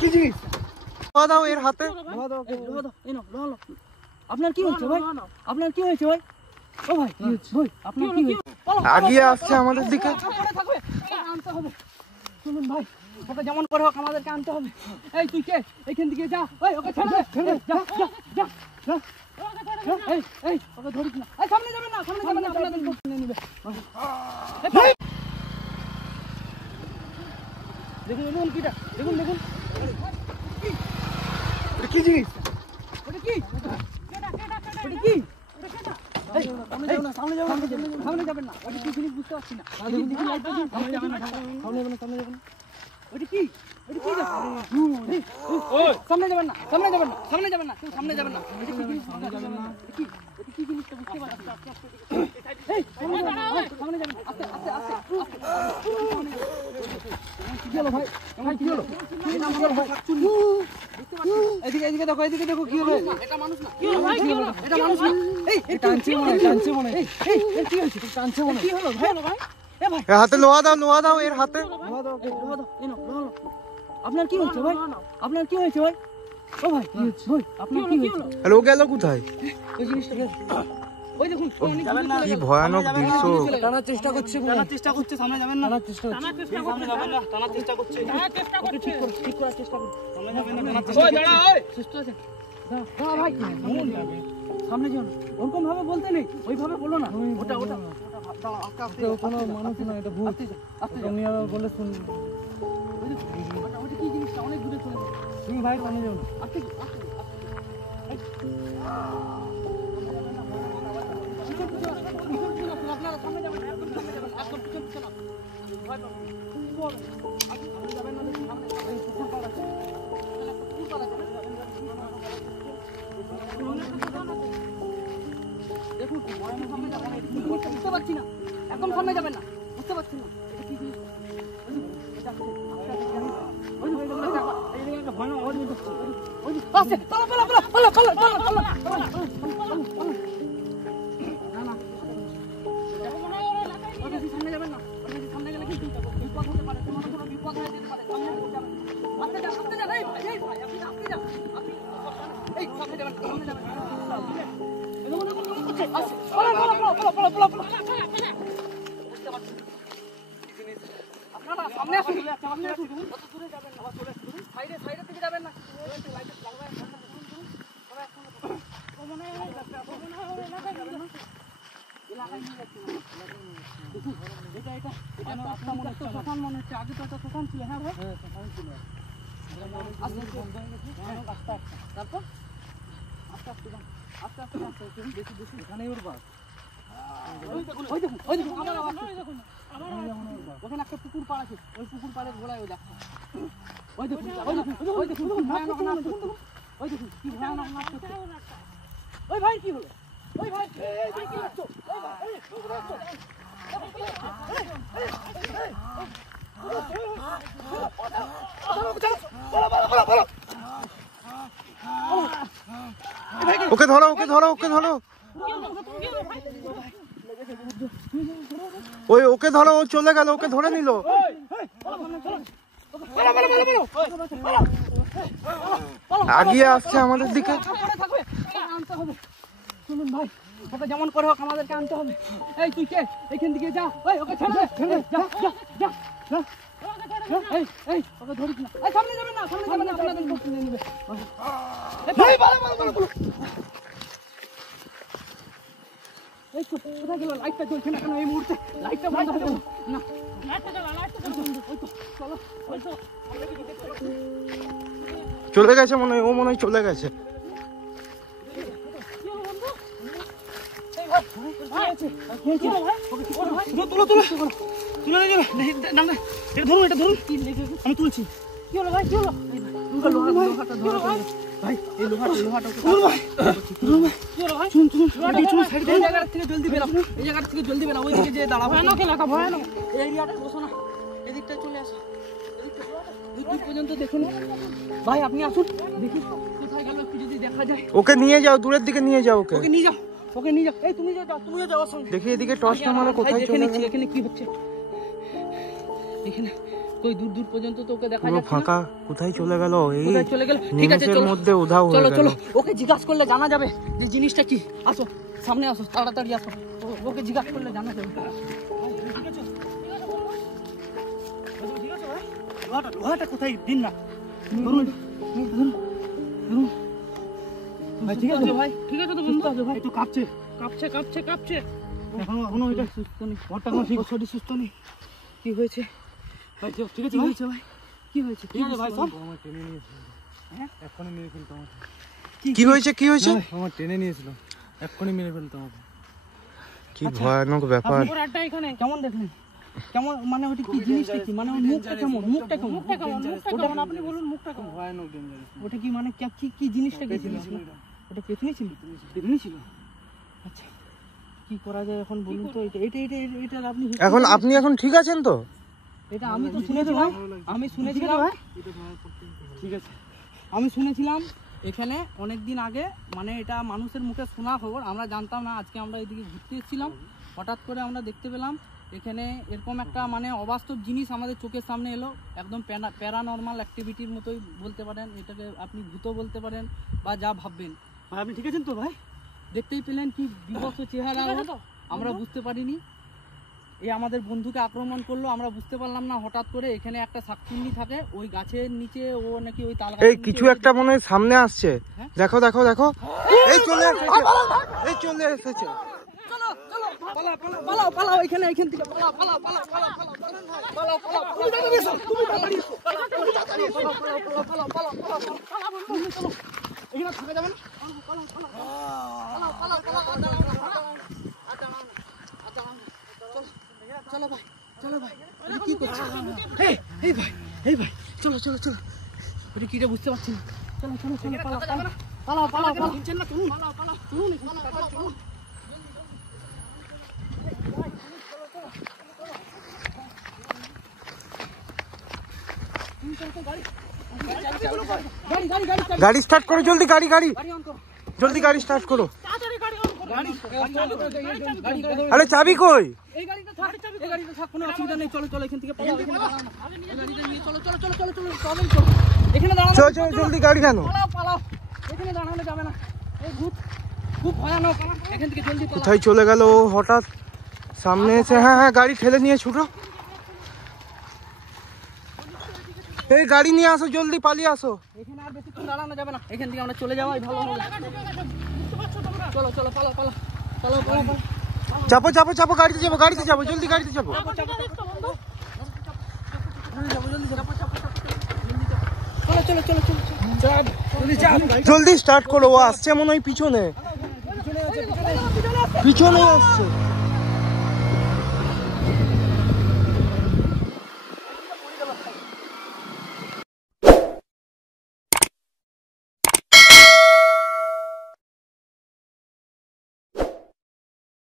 কি জিনিস দাও এর হাতে। আপনার কি হয়েছে ভাই? আপনার কি হয়েছে ভাই? ও ভাই ভাই আপনার কি হয়েছে? আগিয়ে আসছে আমাদের দিকে। আনতে হবে, শুনুন ভাই, ওকে যেমন করে হোক আমাদেরকে আনতে হবে। এই তুই কে? এইখান থেকে যা। ওই ওকে ছেড়ে দে, যা যা যা যা। এই এই ওকে ধরিস না। এই সামনে যাবেন না, সামনে যাবেন না, আপনাদের লোক নিয়ে নেবে। দেখুন দেখুন কিটা, দেখুন দেখুন কি জিনিস ওটা কি? ওটা কি? সামনে যাবেন না, সামনে যাবেন না। ওটা কি জিনিস বুঝতে পারছি না। সামনে যাবেন না, সামনে যাবেন না। ওটা কি? ওটা কি? সামনে যাবেন না, সামনে যাবেন না, সামনে যাবেন না, কেউ সামনে যাবেন না। ওটা কি জিনিস? সামনে যাবেন না। কি? ওটা কি জিনিসটা বুঝতে পারছি না। এই সামনে যাবেন না, সামনে যাবেন না। আস্তে আস্তে আস্তে আস্তে। কি হলো ভাই? ভাই কি হলো? এটা আমার ভাই। এদিকে দেখো, এদিকে দেখো কি হলো? এটা মানুষ না। কি হলো ভাই? কি হলো? এটা মানুষ না। এই টানছে মনে। এই কি হয়েছে? টানছে মনে। কি হলো ভাই? এ ভাই হাতে লোহা দাও এর হাতে। লোহা দাও। এই নাও লোহা। আপনার কি হয়েছে ভাই? আপনার কি হয়েছে ভাই? ও ভাই ভাই আপনার কি হয়েছে? আর ও গেল কোথায়? ওই জিনিসটা ওই দেখুন, কি ভয়ানক দৃশ্য। টানার চেষ্টা করছে, সামনে যাবেন না। টানার চেষ্টা করছে, সামনে যাবেন না। টানার চেষ্টা করছে, ঠিক করার চেষ্টা করছে। সামনে যাবেন না, টানার চেষ্টা। ওই দাঁড়া, ওই সুস্থ আছে। দাঁড়া ভাই, সামনে যাও না। ওরকম ভাবে বলতে নেই, ওইভাবে বলো না। ওটা দাঁড়া, আস্তে কোনো মানুষ না, এটা ভূত। আস্তে তুমি আর বলে শুন। ওটা কি জিনিসটা? অনেক দূরে চলে যাবে। তুমি ভাই সামনে যাও না। আস্তে আপনারা সামনে যাবেন, একদম সামনে যাবেন, একদম পিছনে না। ভয় পাবেন না। আপনি যাবেন না, সামনে এই পুকুর পাড় আছে। পুকুর পাড় আছে। দেখুন ভয়ানক, সামনে যাবেন না। বুঝতে পারছি না, একদম সামনে যাবেন না। বুঝতে পারছি না এটা কি জিনিস। ভয়ানক আওয়াজ হচ্ছে। আস্তে পালা। সামনে যাবেন না, সামনে গেলে কিন্তু বিপদ হতে পারে, তোমার কোনো বিপদ হয়ে যেতে পারে। সামনে যাবেন, আস্তে যান। এই ভাই আপনি যান, আপনি এই সামনে যাবেন, সামনে যাবেন। আস্তে পালা। বুঝতে পারছি আপনারা সামনে আসুন, কত দূরে যাবেন না, সাইডে থেকে যাবেন না। লাইটে লাগবে শ্মশান মনে হচ্ছে। আগে তো শ্মশান ছিল। হ্যাঁ ভাই, শ্মশান ছিল। তারপর আস্তে বেশি এখানেই উঠবা। ওই দেখুন আমার আওয়াজ। ওখানে একটা পুকুর পাড় আছে, ওই পুকুর পাড়ের ঘোড়ায় ওই দেখো। ওই দেখুন ভয়ানক নাচ করছে। ওই দেখুন কি ভয়ানক নাচ করছে। ওই ভাই কি হলো? ওই ভাই কি করছো? ওকে ধরো। ওকে ধরো, ও চলে গেল, ওকে ধরে নিল। আগিয়ে আসছে আমাদের দিকে। আনতে হবে, শুনুন ভাই, ওকে যেমন করে হোক আমাদেরকে আনতে হবে। এই তুই কে? এইখান থেকে যা। ওই ওকে ছেড়ে দে, যা। এই ওকে ধরিস না। এই সামনে যাবেন না, আপনাদের লোক নিয়ে নেবে। এই কোথায় গেল? লাইটটা জ্বলছে না কেন এই মুহূর্তে? লাইটটা বন্ধ হয়ে গেল না। চলে গেছে মনে হয়, ও মনে হয় চলে গেছে। এটা ধরুন, আমি তুলছি। কি হলো ভাই? কি হলো ভাই? এই লোহাটা শুন, এই জায়গা থেকে জলদি বেরাও। ওই দিকে যে দাঁড়াবো। ভয়ানক এই এরিয়াটা বসো না, এদিকটা চলে আসো। এদিক পর্যন্ত দেখুন ভাই, আপনি আসুন দেখি কোথায় গেল, একটু যদি দেখা যায়। ওকে নিয়ে যাও, দূরের দিকে নিয়ে যাও। ওকে নিয়ে যাও। এই তুমিও যাও সঙ্গে। দেখি এদিকে টর্চটা মারো, কোথায় চলে গেল। এখানে কি হচ্ছে? এখানে কই দূর দূর পর্যন্ত তো ওকে দেখা পুরো যাচ্ছে না। ফাঁকা, কোথায় চলে গেল? এই কোথায় চলে গেল? ঠিক আছে নিমেষের চলো মধ্যে উধাও হয়ে চলো গেল। চলো ওকে জিজ্ঞাসা করলে জানা যাবে যে জিনিসটা কি। আসো সামনে আসো, তাড়াতাড়ি আসো, ওকে জিজ্ঞাসা করলে জানা যাবে। লোহাটা কোথায় দিন না ধরুন ভাই। ঠিক আছে ভাই, ঠিক আছে তো বন্ধু ভাই, একটু কাঁপছে কাঁপছে কাঁপছে কাঁপছে এখনো এটা সুস্থ নেই, ঘরটা কোনো ঠিক শরীর সুস্থ নেই। কি হয়েছে ভাই? ঠিক আছে, কি হয়েছে ভাই? কি হয়েছে? ঠিক আছে ভাই, সব আমার টেনে নিয়েছিল, এক্ষুনি মেরে ফেলতো আমাকে। কি হয়েছে? কি হয়েছে? আমার টেনে নিয়েছিল, এক্ষুনি মেরে ফেলতো আমাকে। কি ভয়ানক ব্যাপার। এখানে কেমন দেখলেন? কেমন মানে ওটা কি জিনিসটা কি? মানে ওর মুখটা কেমন? মুখটা কেমন? ওটা আপনি বলুন, মুখটা কেমন? ভয়ানক ডেঞ্জারাস। ওটা কি মানে কি জিনিসটা কি ছিল? ওটা পেছনে ছিল? পেছনে ছিল। আচ্ছা কি করা যায় এখন বলুন তো? এটা আপনি এখন আপনি এখন ঠিক আছেন তো? এটা আমি তো শুনেছি ভাই, আমি শুনেছিলাম ভাই। ঠিক আছে, আমি শুনেছিলাম এখানে অনেক দিন আগে, মানে এটা মানুষের মুখে শোনা খবর, আমরা জানতাম না। আজকে আমরা এদিকে ঘুরতে এসেছিলাম, হঠাৎ করে আমরা দেখতে পেলাম এখানে এরকম একটা মানে অবাস্তব জিনিস আমাদের চোখের সামনে এলো। একদম প্যারানর্মাল অ্যাক্টিভিটির মতোই বলতে পারেন এটাকে, আপনি ভূত বলতে পারেন বা যা ভাববেন। ভাই আপনি ঠিক আছেন তো ভাই? দেখতেই পেলেন কি বিভৎস চেহারা, আমরা বুঝতে পারিনি। এই আমাদের বন্ধুকে আক্রমণ করলো, আমরা বুঝতে পারলাম না। হঠাৎ করে এখানে একটা শাকচুন্নি থাকে, ওই গাছের নিচে ও নাকি ওই তাল এই কিছু একটা মনে হয় সামনে আসছে। দেখো দেখো দেখো, এই চলে এসেছে, এই চলে এসেছে। চলো চলো পালাও পালাও পালাও পালাও, এখান থেকে পালাও পালাও পালাও পালাও পালাও পালাও পালাও। তুমি তাড়াতাড়ি এসো, তুমি তাড়াতাড়ি এসো, তুমি তাড়াতাড়ি এসো, পালাও পালাও পালাও পালাও পালাও পালাও পালাও। চলো এখানে থাকা যাবে না, পালাও পালাও পালাও পালাও পালাও পালাও। চলো ভাই, চলো ভাই, কি করছো? এই ভাই চলো চলো চলো, ওটা কিটা বুঝতে পারছি না। চলো চলো চলো পালাও পালাও পালাও পালাও পালাও না, চলুন পালাও পালাও চলুন পালাও চলুন। গাড়ি স্টার্ট করো জলদি, গাড়ি জলদি গাড়ি স্টার্ট করো। আরে চাবি কই? এই গাড়িটা থাক, এই গাড়িটা থাক, কোনো অসুবিধা নেই। চলো চলো এখান থেকে পালাও, এখানে দাঁড়াও না। এই গাড়িটা নিয়ে চলো চলো চলো চলো চলো চলো চলো, এখানে দাঁড়াও। চলো চলো জলদি, গাড়ি কেন? পালাও পালাও, এখানে দাঁড়ানো যাবে না, এই ভূত খুব ভয়ানক। এখান থেকে জলদি পালাও। কোথায় চলে গেল ও হঠাৎ সামনে এসে? হ্যাঁ হ্যাঁ, গাড়ি ঠেলে নিয়ে ছুটো, এই গাড়ি নিয়ে আসো, জলদি পালিয়ে আসো। এখানে আর বেশিক্ষণ দাঁড়ানো যাবে না, এখান থেকে আমরা চলে যাওয়াই ভালো হবে। চলো চলো পালাও পালাও পালাও পালাও পালাও। চাপো চাপো চাপো, গাড়িতে যাবো, গাড়িতে যাবো, জলদি গাড়িতে যাবো। চলো চলো চলো চলো জলদি স্টার্ট করো, ও আসছে মনে হয় পিছনে, পিছনে আসছে।